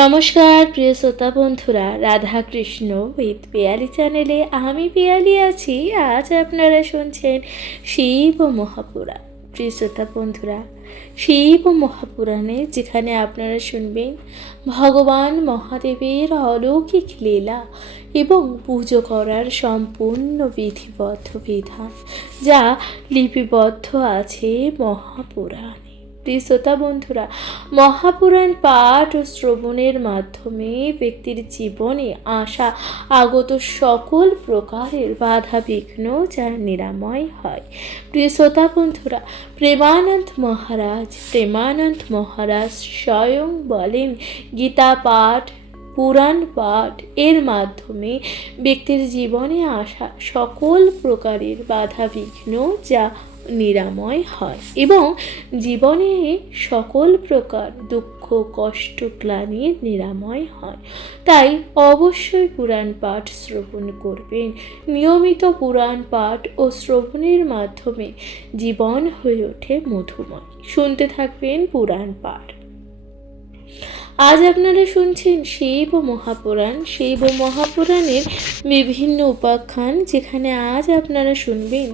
নমস্কার প্রিয় শ্রোতা বন্ধুরা, রাধাকৃষ্ণ উইথ পিয়ালি চ্যানেলে আমি পিয়ালি আছি। আজ আপনারা শুনছেন শিব মহাপুরাণ। প্রিয় শ্রোতা বন্ধুরা, শিব মহাপুরাণে যেখানে আপনারা শুনবেন ভগবান মহাদেবের অলৌকিক লীলা এবং পুজো করার সম্পূর্ণ বিধিবদ্ধ বিধান, যা লিপিবদ্ধ আছে মহাপুরাণে। শ্রোতা বন্ধুরা, মহাপুরাণ পাঠ ও শ্রবণের মাধ্যমে ব্যক্তির জীবনে আসা আগত সকল প্রকারের বাধা বিঘ্ন যার নিরাময় হয়। প্রিয় শ্রোতা বন্ধুরা, প্রেমানন্দ মহারাজ স্বয়ং বলেন, গীতা পাঠ, পুরাণ পাঠ এর মাধ্যমে ব্যক্তির জীবনে আসা সকল প্রকারের বাধা বিঘ্ন যা নিরাময় হয় এবং জীবনে সকল প্রকার দুঃখ কষ্ট গ্লানির নিরাময় হয়। তাই অবশ্যই পুরাণ পাঠ শ্রবণ করবেন। নিয়মিত পুরাণ পাঠ ও শ্রবণের মাধ্যমে জীবন হয়ে ওঠে মধুময়। শুনতে থাকবেন পুরাণ পাঠ। আজ আপনারা শুনছেন শিব মহাপুরাণ। শিব মহাপুরাণের বিভিন্ন উপাখ্যান, যেখানে আজ আপনারা শুনবেন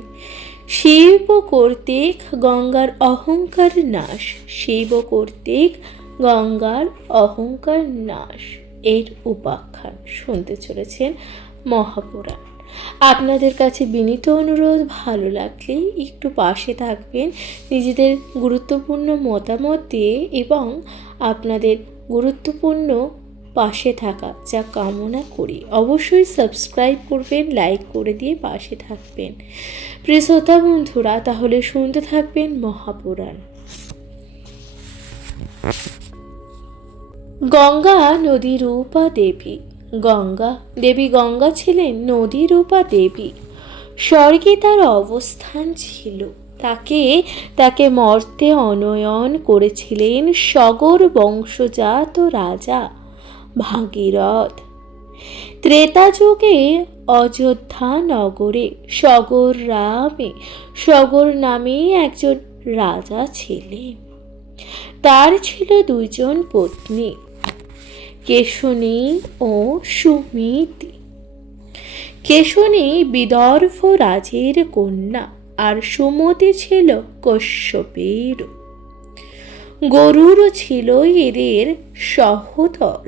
শিব কর্তৃক গঙ্গার অহংকার নাশ। শিব কর্তৃক গঙ্গার অহংকার নাশ এর উপাখ্যান শুনতে চলেছেন মহাপুরাণ। আপনাদের কাছে বিনীত অনুরোধ, ভালো লাগলে একটু পাশে থাকবেন, নিজেদের গুরুত্বপূর্ণ মতামত দিয়ে এবং আপনাদের গুরুত্বপূর্ণ পাশে থাকা যা কামনা করি। অবশ্যই সাবস্ক্রাইব করবেন, লাইক করে দিয়ে পাশে থাকবেন। প্রিয় শ্রোতা বন্ধুরা, তাহলে শুনতে থাকবেন মহাপুরাণ। গঙ্গা নদী রূপা দেবী। গঙ্গা ছিলেন নদী রূপা দেবী। স্বর্গে তার অবস্থান ছিল। তাকে মর্তে অনয়ন করেছিলেন সগর বংশজাত রাজা ভাগীরথ। ত্রেতা যুগে অযোধ্যা নগরে সগর নামে একজন রাজা ছিলেন। তার ছিল দুইজন পত্নী, কেশনী ও সুমিতি। কেশনী বিদর্ভ রাজের কন্যা আর সুমতি ছিল কশ্যপের। গরুর ছিল এদের সহোদর।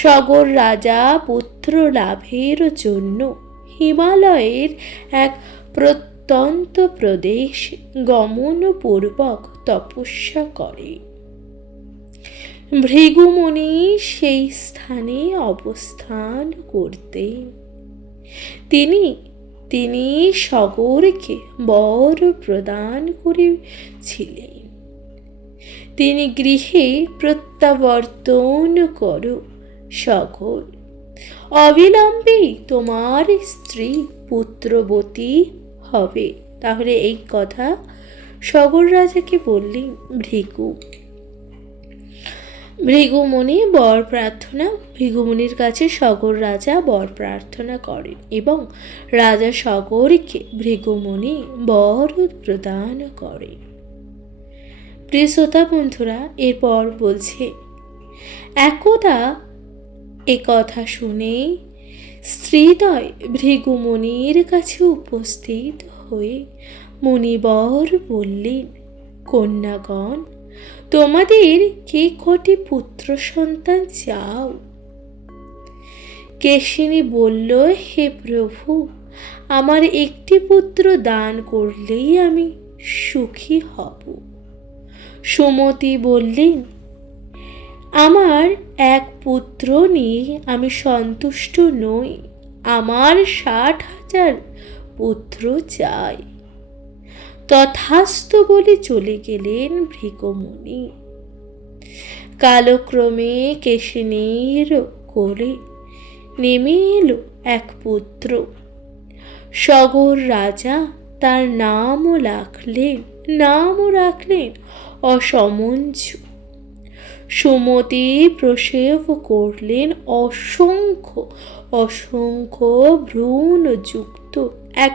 সগর রাজা পুত্র লাভের জন্য হিমালয়ের এক প্রত্যন্ত প্রদেশ গমনপূর্বক তপস্যা করে। ভৃগুমুনি সেই স্থানে অবস্থান করতেন। তিনি সগরকে বর প্রদান করেছিলেন, তিনি গৃহে প্রত্যাবর্তন করো সগর, অবিলম্বে তোমার স্ত্রী পুত্রবতী হবে। তাহলে এই কথা সগর রাজাকে বললেন ভৃগুমুনির কাছে সগর রাজা বর প্রার্থনা করেন এবং রাজা সগরকে ভৃগুমুনি বর প্রদান করেন। প্রিয় শ্রোতা বন্ধুরা, এরপর বলছে, একদা এ কথা শুনে স্ত্রীদ্বয় ভৃগুমুনির কাছে উপস্থিত হয়ে মুনিবর বললেন, কন্যাগণ, তোমাদের কে কটি পুত্র সন্তান চাও? কেশিনী বলল, হে প্রভু, আমার একটি পুত্র দান করলেই আমি সুখী হব। সুমতি বললেন, আমার এক পুত্র নিয়ে আমি সন্তুষ্ট নই, আমার 60,000 পুত্র চাই। তথাস্তু বলে চলে গেলেন ভৃগুমুনি। কালক্রমে কেশিনীর কোলে নেমে এলো এক পুত্র। সগর রাজা তার নামও রাখলেন অসমঞ্জু। সুমতি প্রসব করলেন অসংখ্য ভ্রূণযুক্ত এক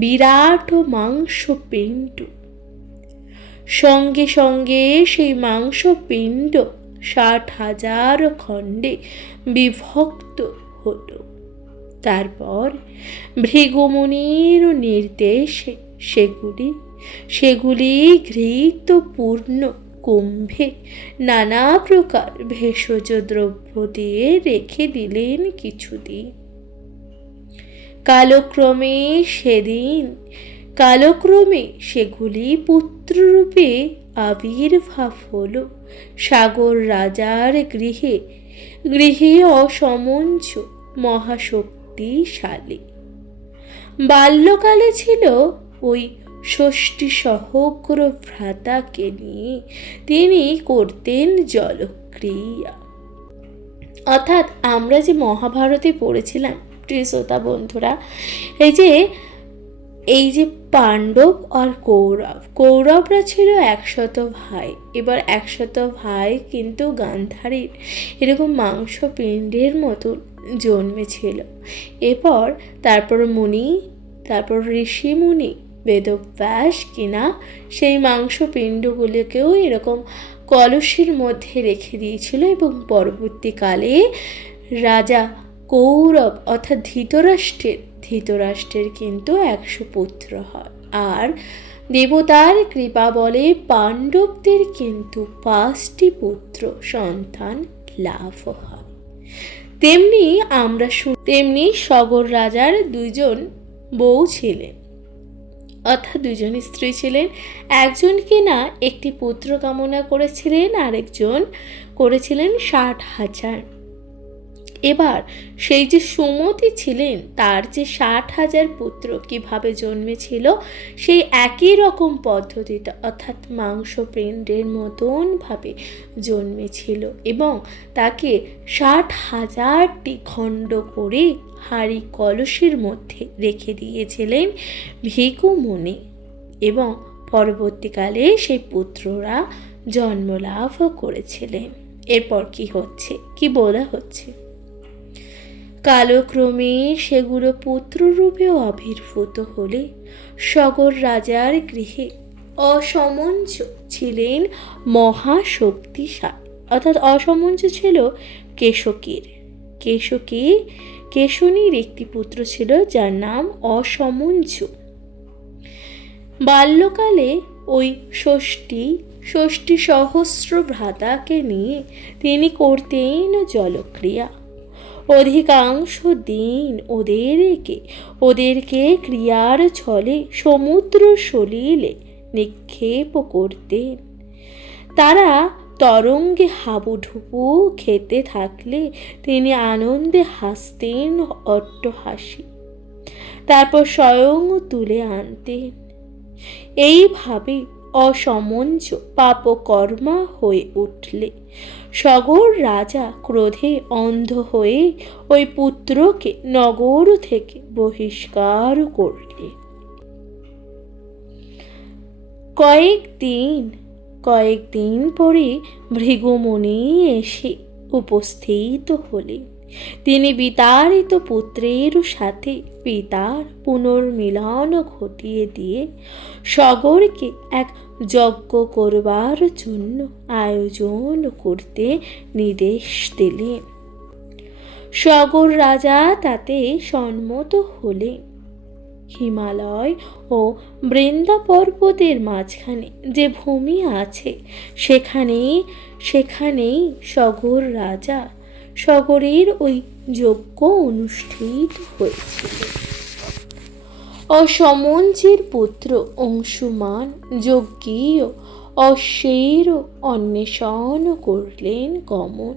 বিরাট মাংসপিণ্ড। সঙ্গে সঙ্গে সেই মাংসপিণ্ড 60,000 খণ্ডে বিভক্ত হলো। তারপর ভৃগুমুনির নির্দেশে সেগুলি ঘৃত পূর্ণ কুম্ভে নানা প্রকার ভেষজ দ্রব্য দিয়ে রেখে দিলেন কিছুদিন। কালক্রমে সেগুলি পুত্ররূপে আবির্ভাব হল সাগর রাজার গৃহে অসমঞ্চ মহাশক্তিশালী। বাল্যকালে ছিল ওই ষষ্ঠী সহস্র ভ্রাতাকে নিয়ে তিনি করতেন জলক্রিয়া। অর্থাৎ আমরা যে মহাভারতে পড়েছিলাম প্রিয় শ্রোতা বন্ধুরা, এই যে পাণ্ডব আর কৌরবরা ছিল 100 ভাই। এবার 100 ভাই কিন্তু গান্ধারীর এরকম মাংসপিণ্ডের মতো জন্মেছিল। তারপর ঋষি মুনি বেদব্যাস কিনা সেই মাংসপিণ্ডগুলোকেও এরকম কলসির মধ্যে রেখে দিয়েছিল এবং পরবর্তীকালে রাজা কৌরব অর্থাৎ ধৃতরাষ্ট্রের কিন্তু 100 পুত্র হয়, আর দেবতার কৃপা বলে পাণ্ডবদের কিন্তু 5টি পুত্র সন্তান লাভ হয়। তেমনি সগর রাজার 2জন বউ ছিলেন, অর্থাৎ 2জন স্ত্রী ছিলেন। একজন কিনা একটি পুত্র কামনা করেছিলেন, আরেকজন করেছিলেন 60,000। এবার সেই যে সুমতি ছিলেন তার যে 60,000 পুত্র কিভাবে জন্মেছিল সেই একই রকম পদ্ধতিতে অর্থাৎ মাংসপিণ্ডের মতন ভাবে জন্মেছিল এবং তাকে 60,000টি খণ্ড করে হাড়ি কলসির মধ্যে রেখে দিয়েছিলেন ভৃগু মুনি এবং পরবর্তীকালে সেই পুত্ররা জন্মলাভ করেছিলেন। এরপর কি বলা হচ্ছে, কালক্রমে সেগুলো পুত্ররূপে আবির্ভূত হলে সগর রাজার গৃহে অসমঞ্চ ছিলেন মহাশক্তিশালী। অর্থাৎ অসমঞ্চ ছিল কেশনীর একটি পুত্র ছিল যার নাম অসমঞ্চ। বাল্যকালে ওই ষষ্ঠী সহস্র ভ্রাতাকে নিয়ে তিনি করতেন জলক্রিয়া। অধিকাংশ দিন ওদেরকে ক্রিয়ার ছলে সমুদ্র সলিলে নিক্ষেপ করতেন। তারা তরঙ্গে হাবুডুবু খেতে থাকলে তিনি আনন্দে হাসতেন অট্টহাসি, তারপর স্বয়ং তুলে আনতেন। এইভাবে অসমঞ্চ পাপকর্মা হয়ে উঠলে সগর রাজা ক্রোধে অন্ধ হয়ে ওই পুত্রকে নগর থেকে বহিষ্কার করলেন। কয়েকদিন পরে ভৃগুমুনি এসে উপস্থিত হলেন। তিনি বিতাড়িত পুত্রের সাথে পিতার পুনর্মিলন ঘটিয়ে দিয়ে সগরকে এক যজ্ঞ করবার জন্য আয়োজন করতে নির্দেশ দিলেন। সগর রাজা তাতে সম্মত হলেন। হিমালয় ও বৃন্দা পর্বতের মাঝখানে যে ভূমি আছে সেখানেই সগরের ওই যজ্ঞ অনুষ্ঠিত হয়েছিল। অসমঞ্চের পুত্র অংশুমান যজ্ঞীয় অশ্বের অন্বেষণ করলেন গমন।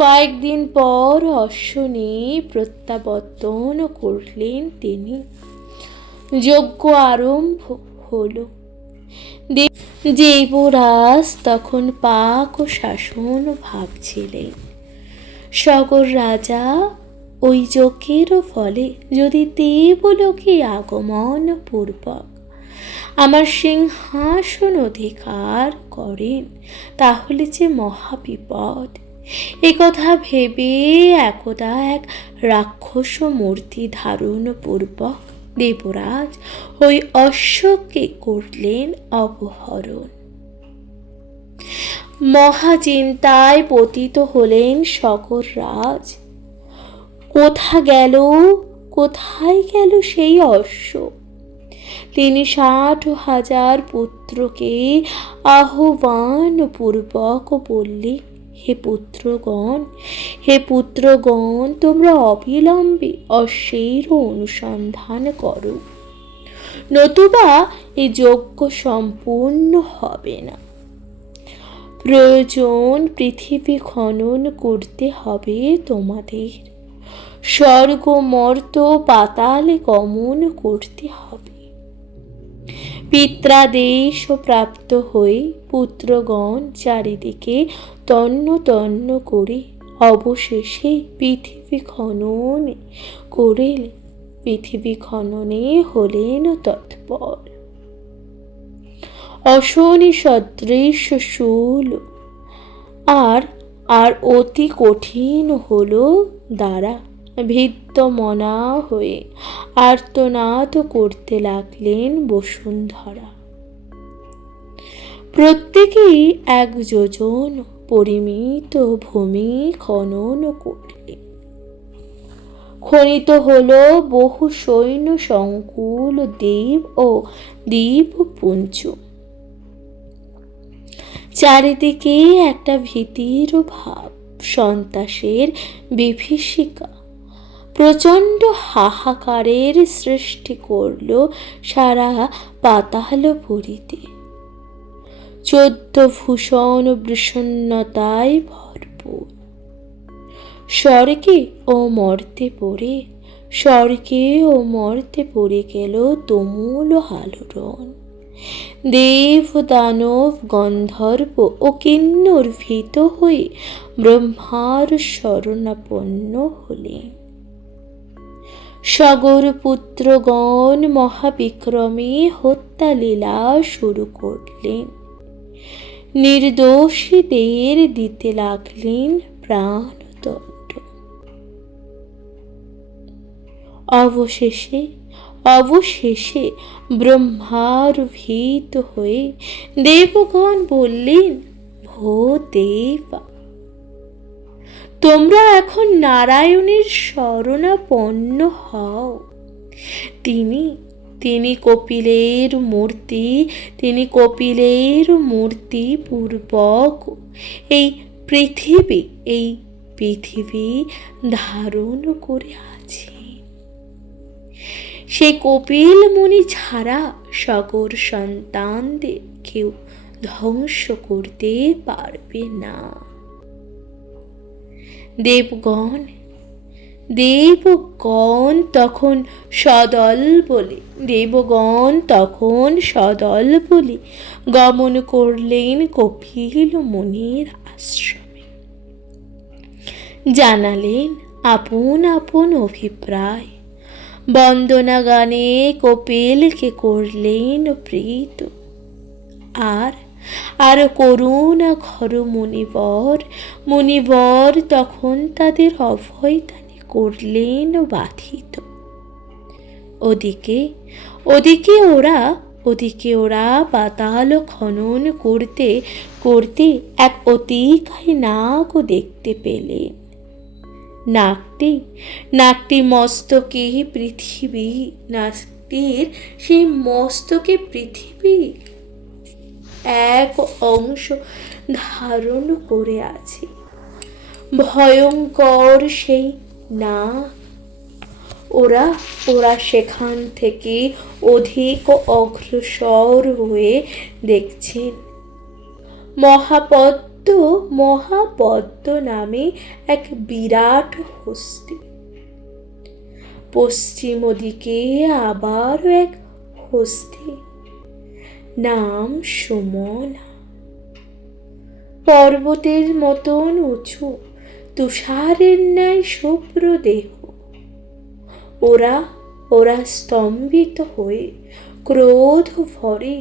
কয়েকদিন পর অশ্ব নিয়ে প্রত্যাবর্তন করলেন তিনি। যজ্ঞ আরম্ভ হল। দেবরাজ তখন পাক ও শাসন ভাবছিলেন। সগর রাজা ওই যজ্ঞের ফলে যদি দেবলোকে আগমন পূর্বক আমার সিংহাসন অধিকার করেন তাহলে যে মহাবিপদ, একথা ভেবে একদা এক রাক্ষস মূর্তি ধারণ পূর্বক দেবরাজ ওই অশ্বকে করলেন অপহরণ। মহাচিন্তায় পতিত হলেন শকর রাজ। কোথায় গেল সেই অশ্ব? তিনি 60,000 পুত্রকে আহ্বান পূর্বক বললেন, হে পুত্রগণ, তোমরা অবিলম্বে অশ্বের অনুসন্ধান করো, নতুবা এই যজ্ঞ সম্পূর্ণ হবে না। প্রয়োজন পৃথিবী খনন করতে হবে তোমাদের, স্বর্গ মর্ত পাতালে গমন করতে হবে। পিত্রাদেশ প্রাপ্ত হয়ে পুত্রগণ চারিদিকে তন্ন তন্ন করে অবশেষে পৃথিবী খননে হলেন তৎপর। অশনি সদৃশ শূল আর অতি কঠিন হলো দ্বারা ভিত্তমনা হয়ে আর্তনাদ করতে লাগলেন বসুন্ধরা। প্রত্যেকেই 1 যোজন পরিমিত ভূমি খনন করলেন। খনিত হলো বহু সৈন্য সংকুল দ্বীপ ও দ্বীপপুঞ্জ। চারিদিকে একটা ভীতির ভাব, সন্ত্রাসের বিভীষিকা প্রচণ্ড হাহাকারের সৃষ্টি করল সারা পাতালপুরীতে। 14 ভূষণ বিষণ্ণতায় ভরপুর। স্বর্গে ও মর্তে পড়ে গেল তুমুল আলোড়ন। দেব দানব গন্ধর্ব ও কিন্নর ভীত হয়ে ব্রহ্মার শরণাপন্ন হলেন। সগর পুত্রগণ মহাবিক্রমে হত্যালীলা শুরু করলেন। নির্দোষীদের দিতে লাগলেন প্রাণদণ্ড। অবশেষে ব্রহ্মার ভীত হয়ে দেবগণ বললেন, ভো দেবা, তোমরা এখন নারায়ণের শরণাপন্ন হও। তিনি কপিলের মূর্তি পূর্বক এই পৃথিবী ধারণ করে আছে। সেই কপিল মুনি ছাড়া সগর সন্তানদের কেউ ধ্বংস করতে পারবে না। দেবগণ তখন সদল বলে গমন করলেন কপিল মুনির আশ্রমে। জানালেন আপন অভিপ্রায়। বন্দনা গানে কপিলকে করলেন প্রীত। আর করুণা ঘর মুনিবর তখন তাদের অভয়দানে করলেন বাধিত। ওদিকে ওরা পাতাল খনন করতে করতে এক অতিকায় নাগ দেখতে পেলেন। নাগটি মস্তকে পৃথিবী, নাগটির সেই মস্তকে পৃথিবী এক অংশ ধারণ করে আছে। ভয়ঙ্কর সেই নাগ। ওরা সেখান থেকে অধিক অগ্রসর হয়ে দেখছেন মহাপদ্ম নামে এক বিরাট হস্তি। পশ্চিম দিকে আবার এক হস্তি, নাম সুমনা। পর্বতের মতন উঁচু, তুষারের ন্যায় শুভ্র দেহ। ওরা স্তম্ভিত হয়ে ক্রোধ ভরে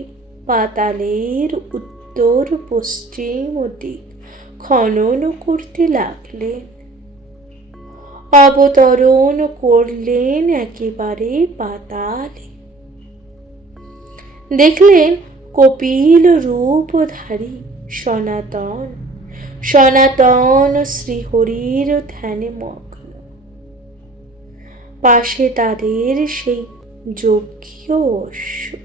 পাতালের উত্তর পশ্চিম দিক খনন করতে লাগলেন। অবতরণ করলেন একেবারে পাতালে। দেখলেন কপিল রূপধারী সনাতন সনাতন শ্রীহরির ধ্যানে মগ্ন। পাশে তাদের সেই যজ্ঞীয় অশ্ব।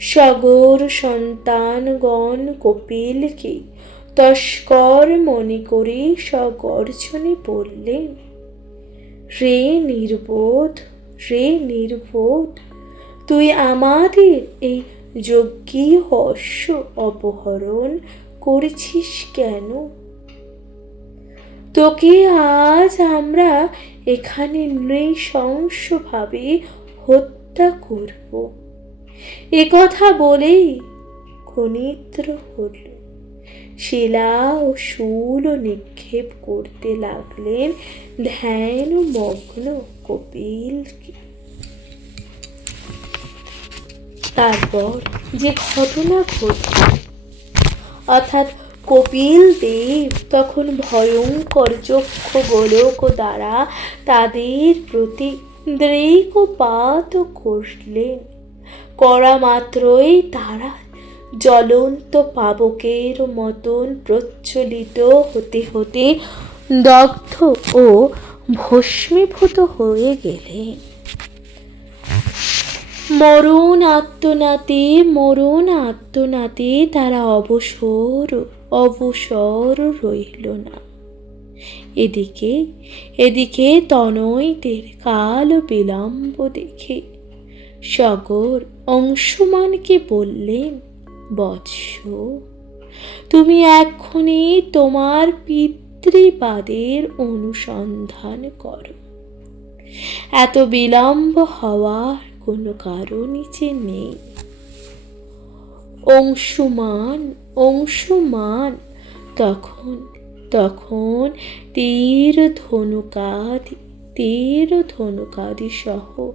সগর সন্তানগণ কপিলকে তস্কর মনে করে সগর্জনে বললেন, রে নির্বোধ, রে নির্বোধ, তুই আমাদের এই যজ্ঞীয় অশ্ব অপহরণ করেছিস কেন? তোকে আজ আমরা এখানে নৃশংসভাবে হত্যা করব। এ কথা বলেই খনিদ্র হল। শিলা ও শূল নিক্ষেপ করতে লাগলেন ধ্যান মগ্ন কপিলকে। তারপর যে ঘটনা ঘটল, অর্থাৎ কপিল দেব তখন ভয়ঙ্কর চক্ষু গোলক দ্বারা তাদের প্রতি দৃকপাত করলেন। করা মাত্রই তারা জ্বলন্ত পাবকের মতন প্রজ্বলিত হতে হতে দগ্ধ ও ভস্মীভূত হয়ে গেলেন। মরণ আত্মনাতে তারা অবসর রইল না। এদিকে তনয়দের কাল বিলম্ব দেখে সগর অংশুমানকে বললেন, বৎস, তুমি এক্ষুনি তোমার পিতৃপাদের অনুসন্ধান করো। এত বিলম্ব হওয়ার কোনো কারণই যে নেই। অংশুমান তখন তীর ধনুকাদি সহ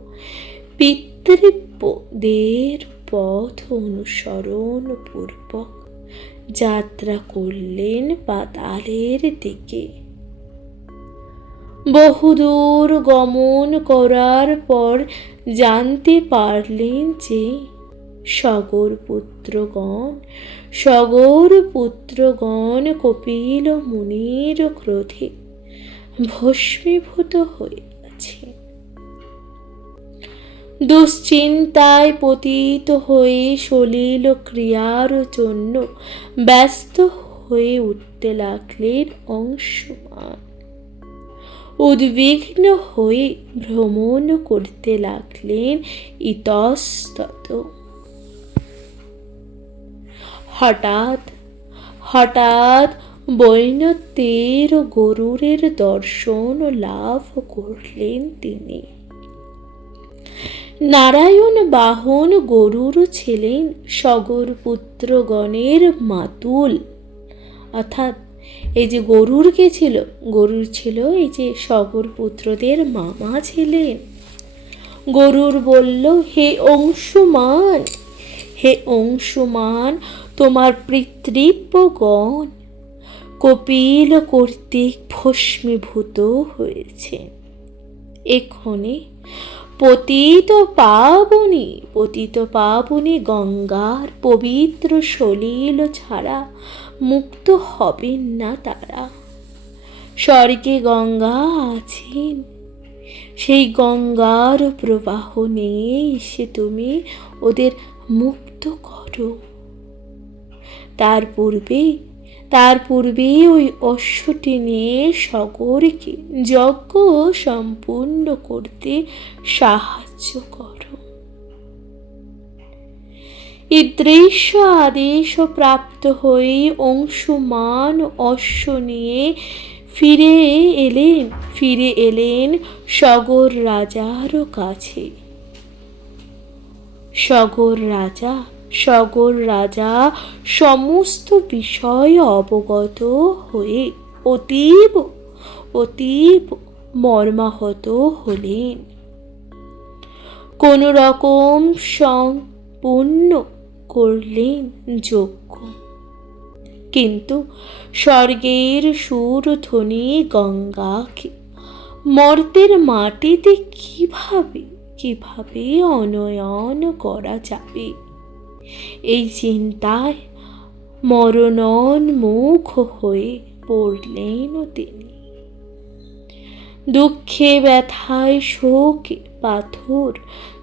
পিতৃপদের পথ অনুসরণ পূর্বক যাত্রা করলেন পাতালের দিকে। বহুদূর গমন করার পর জানতে পারলেন যে সগর পুত্রগণ কপিল মুনির ক্রোধে ভস্মীভূত হয়ে আছে। দুশ্চিন্তায় পতিত হয়ে সলিল ক্রিয়ার জন্য ব্যস্ত হয়ে উঠতে লাগলেন অংশুমান। উদ্বিগ্ন হয়ে ভ্রমণ করতে লাগলেন ইতস্তত। হঠাৎ বৈনতের গরুরের দর্শন লাভ করলেন তিনি। নারায়ণ বাহন গরুর ছিলেন সগর পুত্রগণের মাতুল, অর্থাৎ এই যে গরুর ছিল এই যে সগর পুত্রদের মামা ছিলেন। গরুর বলল, হে অংশুমান, তোমার পিতৃব্যগণ কপিল কর্তৃক ভস্মীভূত হয়েছে। এক্ষণে পতিত পাবনী গঙ্গার পবিত্র সলিল ছাড়া মুক্ত হবেন না তারা। স্বর্গে গঙ্গা আছেন, সেই গঙ্গার প্রবাহ নিয়ে এসে তুমি ওদের মুক্ত করো। তার পূর্বে ওই অশ্বটি নিয়ে সগরকে যজ্ঞ সম্পূর্ণ করতে সাহায্য করো। ঈদৃশ্য আদেশ প্রাপ্ত হয়ে অংশুমান অশ্ব নিয়ে ফিরে এলেন সগর রাজার কাছে। সগর রাজা সমস্ত বিষয় অবগত হয়ে অতীব মর্মাহত হলেন। কোন রকম সম্পূর্ণ করলেন যজ্ঞ, কিন্তু স্বর্গের সুরধ্বনি গঙ্গাকে মর্তের মাটিতে কিভাবে অনয়ন করা যাবে, এই চিন্তায় মরণোন্মুখ হয়ে পড়লেন তিনি। দুঃখে ব্যথায় শোকে পাথর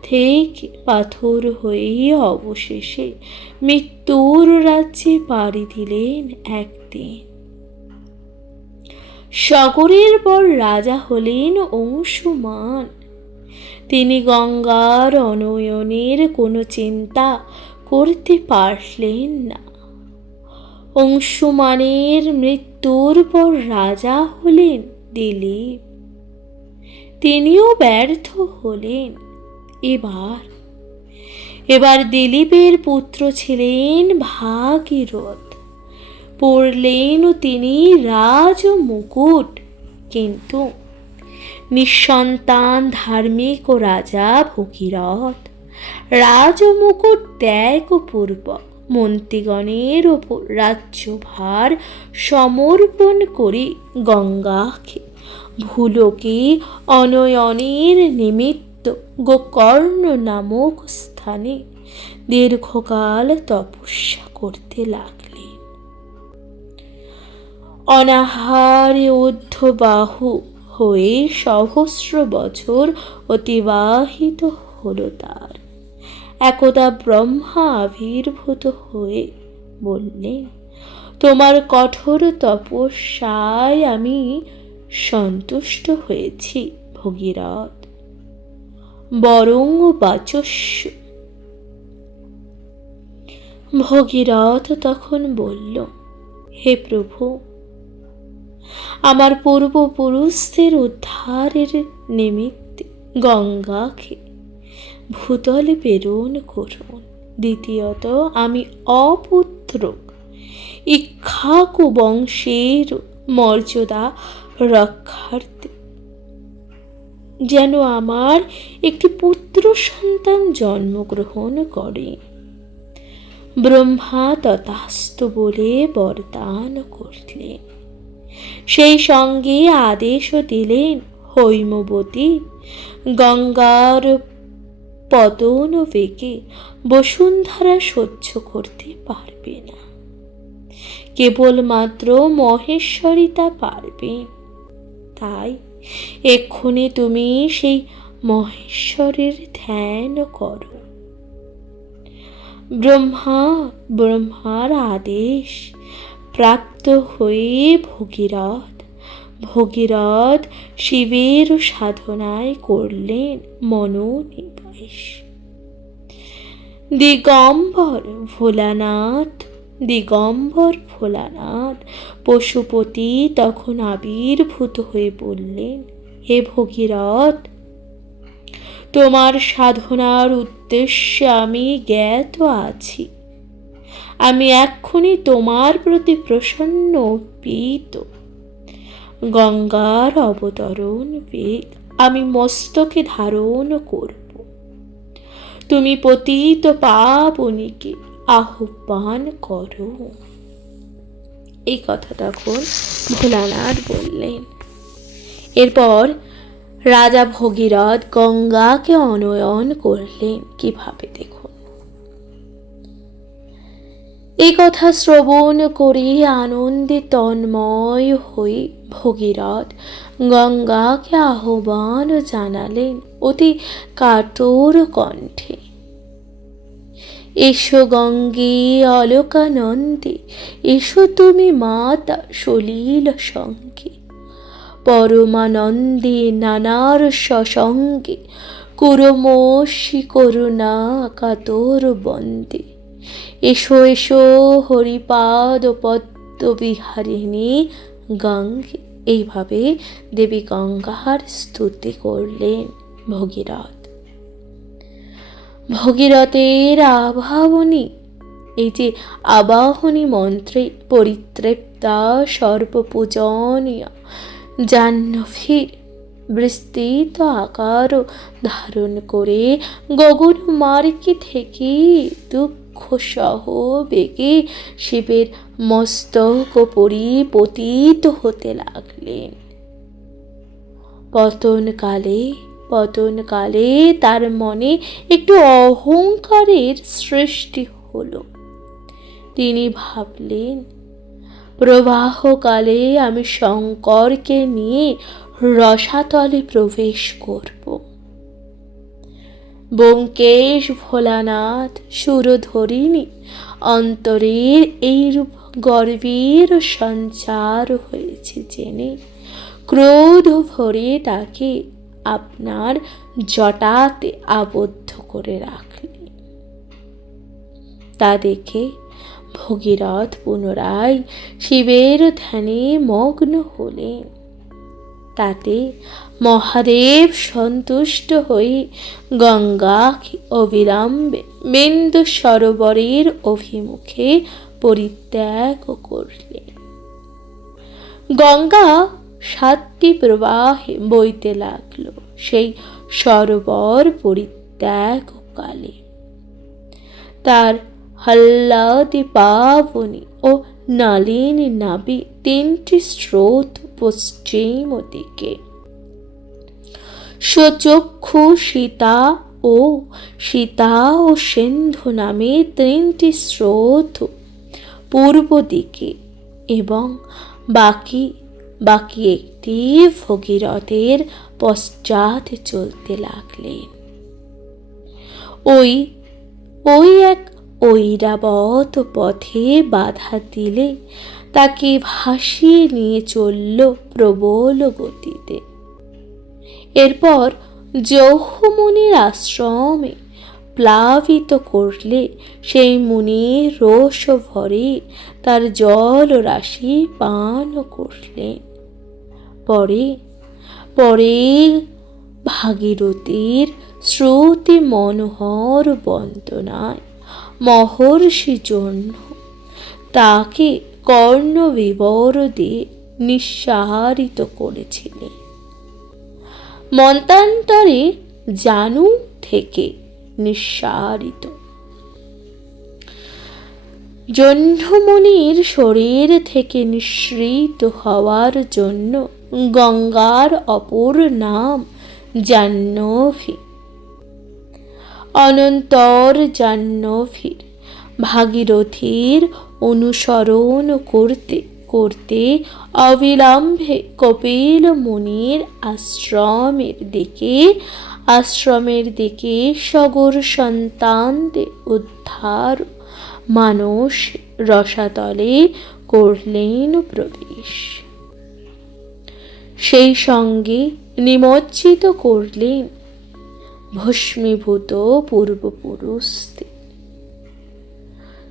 থেকে পাথর হয়ে অবশেষে মৃত্যুর রাজ্যে পাড়ি দিলেন একদিন। সগরের পর রাজা হলেন অংশুমান। তিনি গঙ্গার অনয়নের কোনো চিন্তা করতে পারলেন না। অংশুমানের মৃত্যুর পর রাজা হলেন দিলীপ। তিনিও ব্যর্থ হলেন। এবার দিলীপের পুত্র ছিলেন ভাগীরথ। পরলেন তিনি রাজ মুকুট, কিন্তু নিঃসন্তান ধার্মিক ও রাজা ভগীরথ রাজমুকুট ত্যাগপূর্বক মন্ত্রীগণের ওপর রাজ্যভার সমর্পণ করে গঙ্গাকে ভূলোকে অনয়নের নিমিত্ত গোকর্ণ নামক স্থানে দীর্ঘকাল তপস্যা করতে লাগলেন। অনাহারে ঊর্ধ্ববাহু হয়ে সহস্র বছর অতিবাহিত হলো তার। একদা ব্রহ্মা আবির্ভূত হয়ে বললেন, তোমার কঠোর তপস্যায় আমি সন্তুষ্ট হয়েছি ভগীরথ, বরং বাচস্য। ভগীরথ তখন বলল, হে প্রভু, আমার পূর্বপুরুষদের উদ্ধারের নিমিত্তে গঙ্গাকে ভূতলে প্রেরণ করুন। দ্বিতীয়ত, আমি অপুত্রক ইক্ষ্বাকু বংশের মর্যাদা রক্ষার্থে যেন আমার একটি পুত্র সন্তান জন্মগ্রহণ করে। ব্রহ্মা তথাস্তু বলে বরদান করলেন। সেই সঙ্গে আদেশও দিলেন, হৈমবতী গঙ্গার পতন বেগে বসুন্ধরা সহ্য করতে পারবে না, কেবলমাত্র মহেশ্বরী তা পারবেন। তাই এক্ষুনি তুমি সেই মহেশ্বরের ধ্যান করো। ব্রহ্মার আদেশ প্রাপ্ত হয়ে ভগীরথ শিবের সাধনায় করলেন মনোনিবেশ। দিগম্বর ভোলানাথ পশুপতি তখন আবির্ভূত হয়ে বললেন, হে ভগীরথ, তোমার সাধনার উদ্দেশ্যে আমি জ্ঞাত আছি। আমি এক্ষুনি তোমার প্রতি প্রসন্ন প্রীত। গঙ্গার অবতরণ বেগ আমি মস্তকে ধারণ করব। তুমি পতিত পাবনীকে আহ্বান করো। এই কথা তখন ভোলানাথ বললেন। এরপর রাজা ভগীরথ গঙ্গাকে অনয়ন করলেন কিভাবে, দেখুন। এই কথা শ্রবণ করে আনন্দে তন্ময় হয়ে ভগীরথ গঙ্গাকে আহ্বান জানালেন অতি কাতর কণ্ঠে। এসো গঙ্গে অলোকানন্দে, এসো তুমি মাতা সলিল সঙ্গে, পরমানন্দে নানার সসঙ্গে, কুরমসি করুণা কাতর বন্দে। এসো এসো হরিপাদ পদ্ম বিহারিণী গঙ্গে। এইভাবে দেবী গঙ্গার স্তুতি করলেন ভগীরথের আবাহনী। এই যে আবাহনী মন্ত্রে পরিতৃপ্তা সর্বপূজনীয় জাহ্নবীর বিস্তৃত আকার ধারণ করে গগন মার্গে থেকে দুগ্ধ বৃক্ষ সহ বেগে শিবের মস্তক উপরি পতিত হতে লাগলেন। পতনকালে তার মনে একটু অহংকারের সৃষ্টি হলো। তিনি ভাবলেন, প্রবাহকালে আমি শঙ্করকে নিয়ে রসাতলে প্রবেশ করব। ব্যোমকেশ ভোলানাথ সুরধরিণী অন্তরের এইরূপ গর্বের সঞ্চার হয়েছে জেনে ক্রোধ ভরে তাকে আপনার জটাতে আবদ্ধ করে রাখলেন। তা দেখে ভগীরথ পুনরায় শিবের ধ্যানে মগ্ন হলেন। তাতে মহাদেব সন্তুষ্ট হয়ে গঙ্গাকে অবিলম্বে বিন্দু সরোবরের অভিমুখে পরিত্যাগ করলেন। গঙ্গা 7টি প্রবাহে বইতে লাগল। সেই সরোবর পরিত্যাগকালে তার হল্লাদি পাবনী ও নলিনী নাবি 3টি স্রোত পশ্চিম দিকে, সচক্ষু সীতা ও সিন্ধু নামে 3টি স্রোত পূর্ব দিকে এবং বাকি একটি ভগীরথের পশ্চাতে চলতে লাগলেন। ওই এক ঐরাবত পথে বাধা দিলে তাকে ভাসিয়ে নিয়ে চলল প্রবল গতিতে। এরপর জৌহমুনির আশ্রমে প্লাবিত করলে সেই মুনি রোষ ভরে তার জল রাশি পান করলেন। পরে ভাগীরথীর শ্রুতি মনোহর বন্দনায় মহর্ষি জন্য তাকে কর্ণবিবর দিয়ে নিঃসারিত করেছিলেন। মন্তান্তরে জানু থেকে নিঃসারিত জহ্নমুনির শরীর থেকে নিঃসৃত হওয়ার জন্য গঙ্গার অপর নাম জাহ্নবী। অনন্তর জাহ্নবীর ভাগীরথীর অনুসরণ করতে করতে অবিলম্বে কপিল মুনির আশ্রমের দিকে সগর সন্তানদের উদ্ধার মানস রসাতলে করলেন প্রবেশ। সেই সঙ্গে নিমজ্জিত করলেন ভস্মীভূত পূর্বপুরুষদের।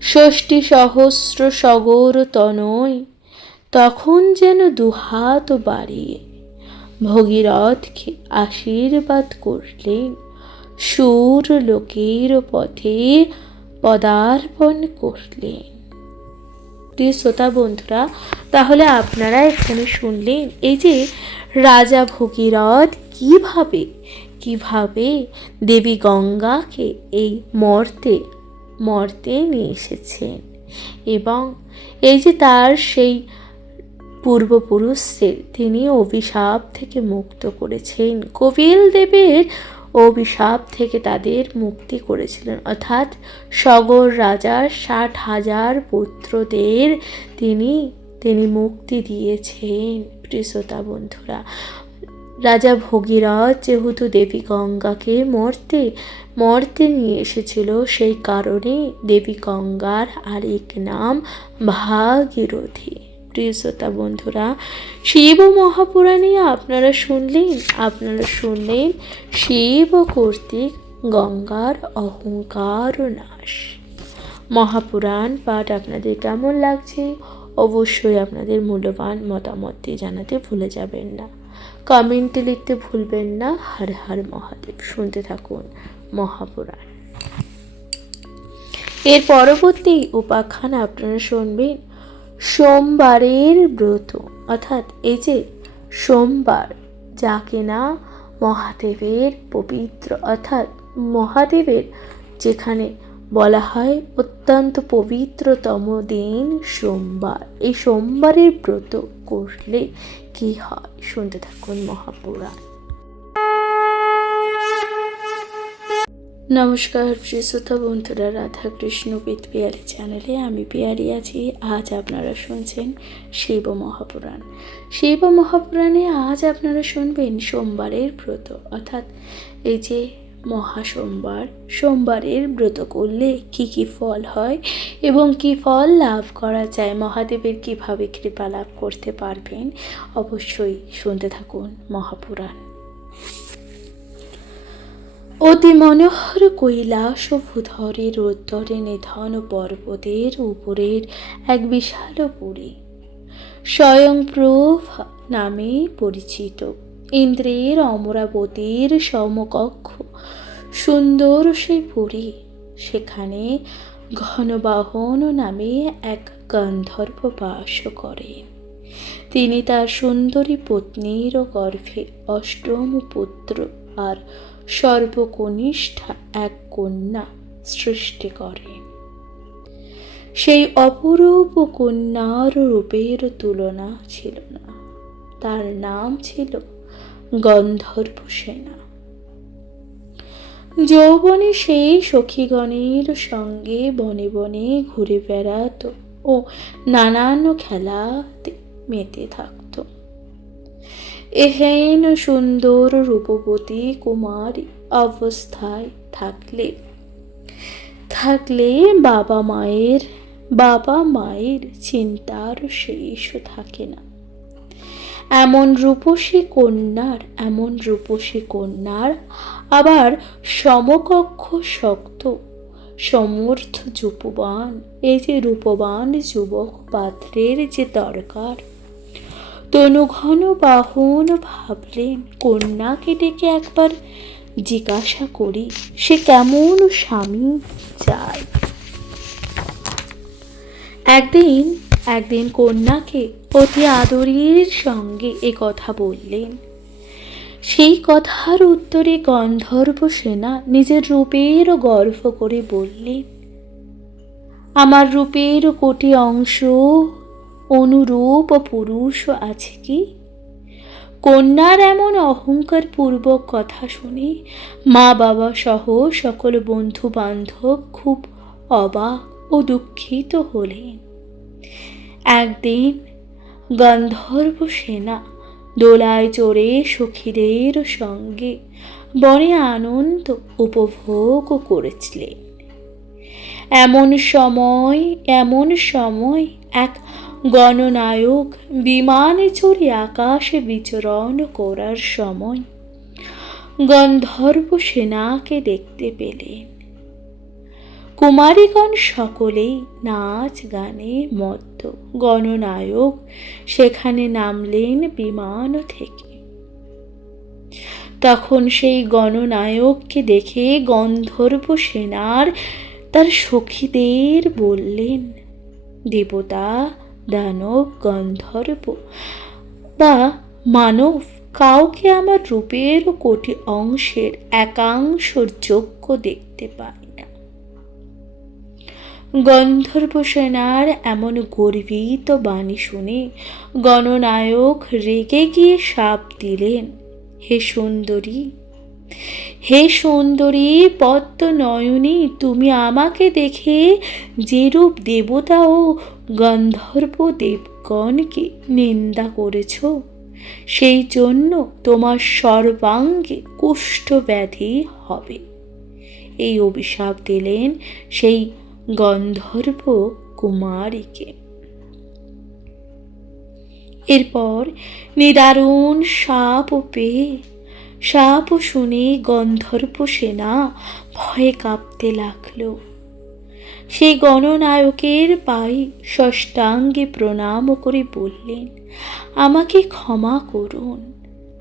60 সহস্র সগর তনয় তখন যেন দুহাত বাড়িয়ে ভগীরথকে আশীর্বাদ করলেন, সুর লোকের পথে পদার্পণ করলেন। প্রিয় শ্রোতা বন্ধুরা, তাহলে আপনারা এখানে শুনলেন এই যে রাজা ভগীরথ কিভাবে দেবী গঙ্গাকে এই মর্তে নিয়ে এসেছেন এবং এই যে তার সেই পূর্বপুরুষদের তিনি অভিশাপ থেকে মুক্ত করেছেন, কপিল দেবের অভিশাপ থেকে তাদের মুক্তি করেছিলেন, অর্থাৎ সগর রাজার 60,000 পুত্রদের তিনি মুক্তি দিয়েছেন। প্রিয় শ্রোতা বন্ধুরা, রাজা ভগীরথ যেহেতু দেবী গঙ্গাকে মর্তে নিয়ে এসেছিল, সেই কারণে দেবী গঙ্গার আরেক নাম ভাগীরথী। প্রিয় শ্রোতা বন্ধুরা, শিব মহাপুরাণে আপনারা শুনলেন শিব কর্তৃক গঙ্গার অহংকার নাশ। মহাপুরাণ পাঠ আপনাদের কেমন লাগছে অবশ্যই আপনাদের মূল্যবান মতামতটি জানাতে ভুলে যাবেন না, কমেন্টে লিখতে ভুলবেন না। হর হর মহাদেব। শুনতে থাকুন মহাপুরাণ। এর পরবর্তী উপাখ্যান আপনারা শুনবেন সোমবারের ব্রত, অর্থাৎ এই যে সোমবার যাকে না মহাদেবের পবিত্র, অর্থাৎ মহাদেবের যেখানে বলা হয় অত্যন্ত পবিত্রতম দিন সোমবার। এই সোমবারের ব্রত করলে কি হয়, শুনতে থাকুন মহাপুরাণ। নমস্কার প্রিয় শ্রোতা বন্ধুরা, রাধা কৃষ্ণ উইথ পিয়ারি চ্যানেলে আমি পিয়ারি আছি। আজ আপনারা শুনছেন শিব মহাপুরাণ। শিব মহাপুরাণে আজ আপনারা শুনবেন সোমবারের ব্রত, অর্থাৎ এই যে মহাসোমবার, সোমবারের ব্রত করলে কি কি ফল হয় এবং কি ফল লাভ করা যায়, মহাদেবের কিভাবে কৃপা লাভ করতে পারবেন, অবশ্যই শুনতে থাকুন মহাপুরাণ। অতি মনোহর কৈলাস ও ভূধরের উত্তরে নিধন পর্বতের উপরের এক বিশাল পুরী, স্বয়ংপ্রভ নামে পরিচিত, ইন্দ্রের অমরাবতীর সমকক্ষ সুন্দর সেই পুরী। সেখানে ঘনবাহন নামে এক গন্ধর্ব বাস করেন। তিনি তার সুন্দরী পত্নীর গর্ভে অষ্টম পুত্র আর সর্বকনিষ্ঠা এক কন্যা সৃষ্টি করেন। সেই অপরূপ কন্যার রূপের তুলনা ছিল না। তার নাম ছিল গন্ধর্বসেনা। যৌবনে সেই সখীগণের সঙ্গে বনে বনে ঘুরে বেড়াত ও নানান খেলাতে মেতে থাকত। এহেন সুন্দর রূপবতী কুমারী অবস্থায় থাকলে বাবা মায়ের চিন্তার শেষ থাকে না। এমন রূপসী কন্যার আবার সমকক্ষ শক্ত সমর্থ যুববান, এই যে রূপবান যুবক পাত্রের যে দরকার। তনুঘন বাহন ভাবলেন, কন্যাকে ডেকে একবার জিজ্ঞাসা করি সে কেমন স্বামী চায়। একদিন কন্যাকে অতি আদরের সঙ্গে এ কথা বললেন। সেই কথার উত্তরে গন্ধর্বসেনা নিজের রূপের গর্ব করে বললেন, আমার রূপের কোটি অংশ অনুরূপ পুরুষ আছে কি? কন্যার এমন অহংকার পূর্বক কথা শুনে মা বাবা সহ সকল বন্ধু বান্ধব খুব অবাক ও দুঃখিত হলেন। একদিন গন্ধর্বসেনা দোলায় চড়ে সখীদের সঙ্গে বনে আনন্দ উপভোগ করেছিলেন। এমন সময় এক গণনায়ক বিমানে চড়ে আকাশে বিচরণ করার সময় গন্ধর্বসেনাকে দেখতে পেলেন। কুমারীগণ সকলেই নাচ গানে মত্ত। গণনায়ক সেখানে নামলেন বিমান থেকে। তখন সেই গণনায়ককে দেখে গন্ধর্বসেনার তার সখীদের বললেন, দেবতা, দানব, গন্ধর্ব বা মানব, কাউকে আমার রূপের কোটি অংশের একাংশের যোগ্য দেখতে পাই না। গন্ধর্বসেনার এমন গর্বিত বাণী শুনে গণনায়ক রেগে গিয়ে শাপ দিলেন, হে সুন্দরী পদ্মনয়নী, তুমি আমাকে দেখে যেরূপ দেবতা ও গন্ধর্ব দেবগণকে নিন্দা করেছ, সেই জন্য তোমার সর্বাঙ্গে কুষ্ঠ ব্যাধি হবে। এই অভিশাপ দিলেন সেই গন্ধর্ব কুমারীকে। এরপর নিদারুণ শাপ শুনে গন্ধর্বসেনা ভয়ে কাঁপতে লাগল। সেই গণনায়কের পায়ে ষষ্ঠাঙ্গে প্রণাম করে বললেন, আমাকে ক্ষমা করুন,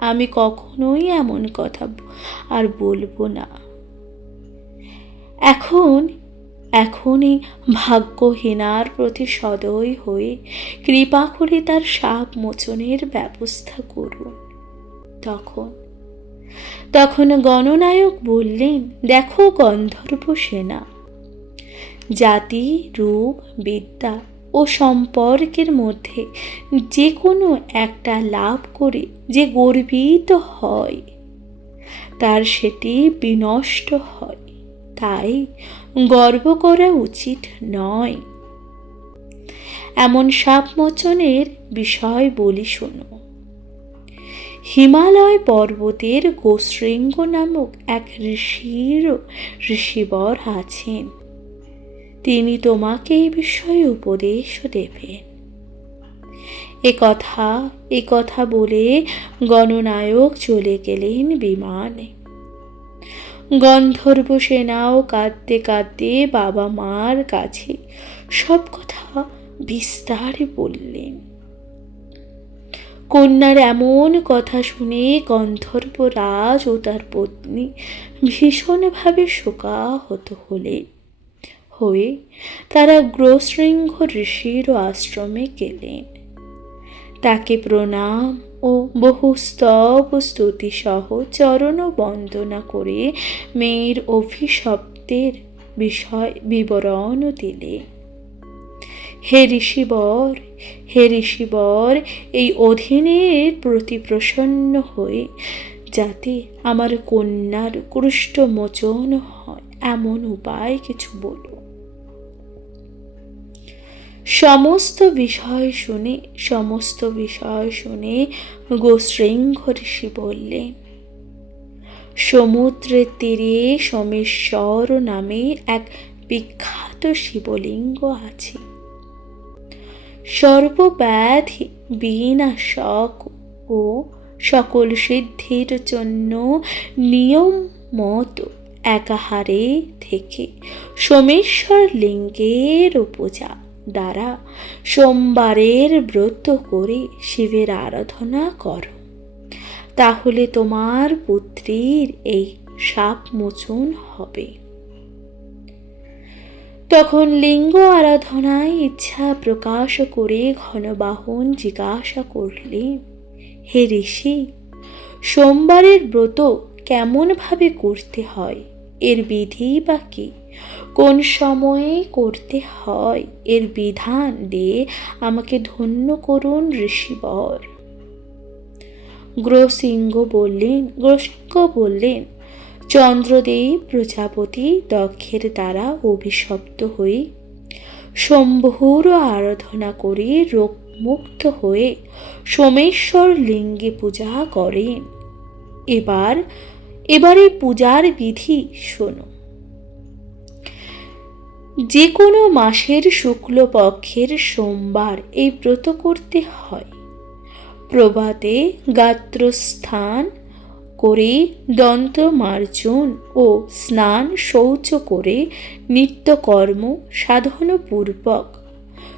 আমি কখনোই এমন কথা আর বলবো না। এখনই ভাগ্যহীনার প্রতি সদয় হয়ে কৃপা করে তার শাপ মোচনের ব্যবস্থা করুন। তখন গণনায়ক বললেন, দেখো গন্ধর্বসেনা, জাতি, রূপ, বিদ্যা ও সম্পর্কের মধ্যে যে কোনো একটা লাভ করে যে গর্বিত হয়, তার সেটি বিনষ্ট হয়। তাই গর্ব করা উচিত নয়। এমন শাপমোচনের বিষয় বলি শোনো। হিমালয় পর্বতের গোশৃঙ্গ নামক এক ঋষিবর আছেন। তিনি তোমাকে এই বিষয়ে উপদেশ দেবেন। এ কথা বলে গণনায়ক চলে গেলেন বিমানে। গন্ধর্ব সেনাও কাঁদতে কাঁদতে বাবা মার কাছে সব কথা বিস্তারে বললেন। কন্যার এমন কথা শুনে গন্ধর্বরাজ ও তার পত্নী ভীষণভাবে শোকাহত হয়ে তারা গ্রশৃঙ্গ ঋষির আশ্রমে গেলেন। তাকে প্রণাম ও বহু স্তব স্তুতি সহ চরণ বন্দনা করে মেয়ের অভিশপ্তের বিষয় বিবরণ দিলেন। হে ঋষিবর, এই অধীনের প্রতি প্রসন্ন হয়ে যাতে আমার কন্যার কুষ্ঠ মোচন হয় এমন উপায় কিছু বলো। সমস্ত বিষয় শুনে গোশৃঙ্গ ঋষি বললেন, সমুদ্রের তীরে সোমেশ্বর নামে এক বিখ্যাত শিবলিঙ্গ আছে। সর্বব্যাধি বিনাশক ও সকল সিদ্ধির জন্য নিয়ম মতো একাহারে থেকে সোমেশ্বর লিঙ্গের পূজা দ্বারা সোমবারের ব্রত করে শিবের আরাধনা করো, তাহলে তোমার পুত্রীর এই শাপ মোচন হবে। তখন লিঙ্গ আরাধনায় ইচ্ছা প্রকাশ করে ঘনবাহন জিজ্ঞাসা করলেন, হে ঋষি, সোমবারের ব্রত কেমন ভাবে করতে হয়, এর বিধি বা কি, কোন সময়ে করতে হয়, এর বিধান দিয়ে আমাকে ধন্য করুন ঋষিবর। গ্রশৃঙ্গ বললেন, চন্দ্রদেব প্রজাপতি দক্ষের দ্বারা অভিশপ্ত হয়ে শম্ভুর আরাধনা করে রোগমুক্ত হয়ে সোমেশ্বর লিঙ্গে পূজা করেন। এবার এই পূজার বিধি শোনো। যে কোনো মাসের শুক্লপক্ষের সোমবার এই ব্রত করতে হয়। প্রভাতে গাত্রস্থান করে দন্ত মার্জন ও স্নান শৌচ করে নিত্যকর্ম সাধনপূর্বক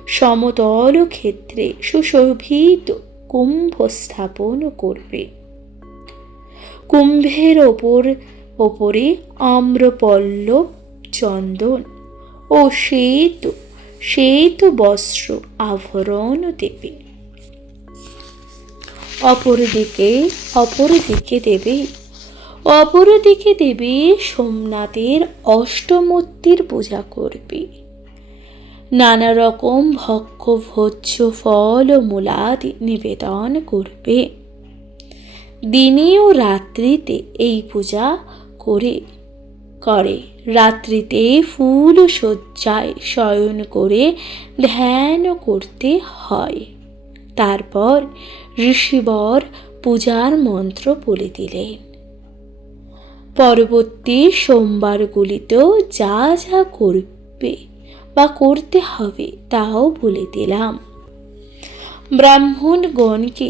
সমতল ক্ষেত্রে সুশোভিত কুম্ভ স্থাপন করবে। কুম্ভের ওপরে আম্রপল্লব, চন্দন ও শ্বেত বস্ত্র আভরণ দেবে। অপরদিকে দেবে সোমনাথের অষ্টমূর্তির পূজা করবে। নানা রকম ভক্ষ্য ভোজ্য ফল ও মূলাদি নিবেদন করবে। দিনে ও রাত্রিতে এই পূজা করে রাত্রিতে ফুল শয্যায় শয়ন করে ধ্যান করতে হয়। তারপর ঋষিবর পূজার মন্ত্র বলে দিলেন। পরবর্তী সোমবারগুলিতেও যা যা করবে বা করতে হবে তাও বলে দিলাম। ব্রাহ্মণগণকে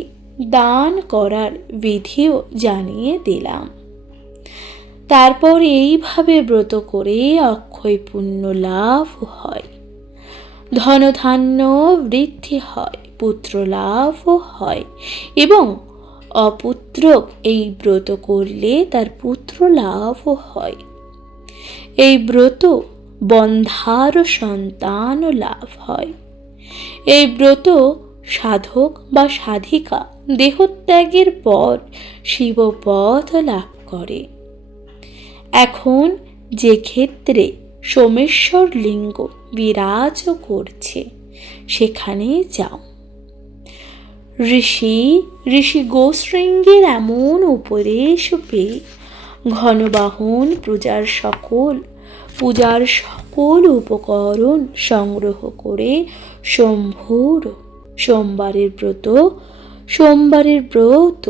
দান করার বিধিও জানিয়ে দিলাম। তারপর এইভাবে ব্রত করে অক্ষয় পুণ্য লাভ হয়, ধনধান্য বৃদ্ধি হয়, পুত্র লাভও হয় এবং অপুত্রক এই ব্রত করলে তার পুত্র লাভও হয়। এই ব্রত বন্ধার সন্তান লাভ হয়। এই ব্রত সাধক বা সাধিকা দেহত্যাগের পর শিবপদ লাভ করে। এখন যে ক্ষেত্রে সোমেশ্বর লিঙ্গ বিরাজ করছে, সেখানে যাও। ঋষি গোশৃঙ্গের এমন উপদেশ পেয়ে ঘনবাহন পূজার সকল উপকরণ সংগ্রহ করে সোমবারের ব্রত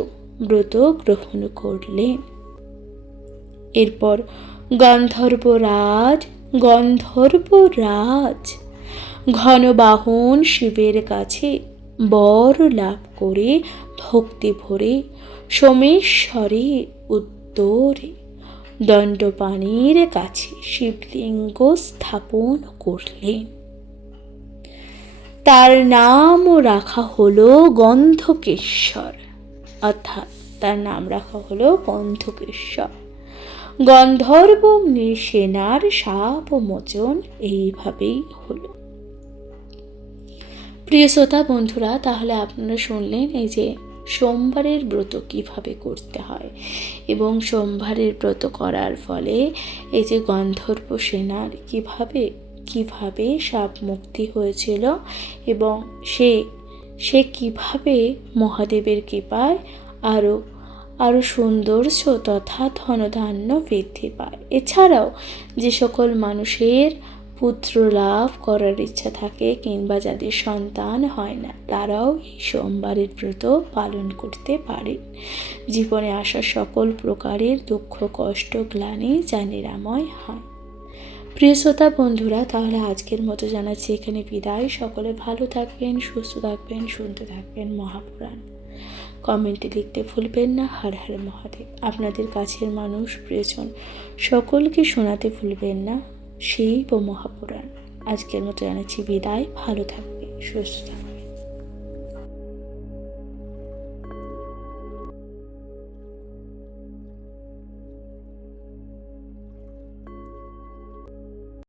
গ্রহণ করলেন। এরপর গন্ধর্বরাজ ঘনবাহন শিবের কাছে বর লাভ করে ভক্তি ভরে সোমেশ্বরের উত্তরে দণ্ডপাণির কাছে শিবলিঙ্গ স্থাপন করলেন। তার নামও রাখা হলো গন্ধকেশ্বর, অর্থাৎ তার নাম রাখা হলো গন্ধকেশ্বর। গন্ধর্ব সেনার শাপ মোচন এইভাবেই হলো। প্রিয় শ্রোতা বন্ধুরা, তাহলে আপনারা শুনলেন এই যে সোমবারের ব্রত কিভাবে করতে হয় এবং সোমবারের ব্রত করার ফলে এই যে গন্ধর্ব সেনার কিভাবে শাপ মুক্তি হয়েছিল এবং সে কিভাবে মহাদেবের কৃপায় আরও সৌন্দর্য তথা ধনধান্য বৃদ্ধি পায়। এছাড়াও যে সকল মানুষের পুত্র লাভ করার ইচ্ছা থাকে কিংবা যাদের সন্তান হয় না, তারাও এই সোমবারের ব্রত পালন করতে পারে। জীবনে আসা সকল প্রকারের দুঃখ কষ্ট গ্লানি যা নিরাময় হয়। প্রিয় শ্রোতা বন্ধুরা, তাহলে আজকের মতো জানাচ্ছি এখানে বিদায়। সকলে ভালো থাকবেন, সুস্থ থাকবেন, শুনতে থাকবেন মহাপুরাণ। কমেন্টে লিখতে ভুলবেন না হর হর মহাদেব। আপনাদের কাছের মানুষ প্রিয়জন সকলকে শোনাতে ভুলবেন না শিব ও মহাপুরাণ। আজকের মতো জানাচ্ছি বিদায়। ভালো থাকবেন, সুস্থ থাকবেন।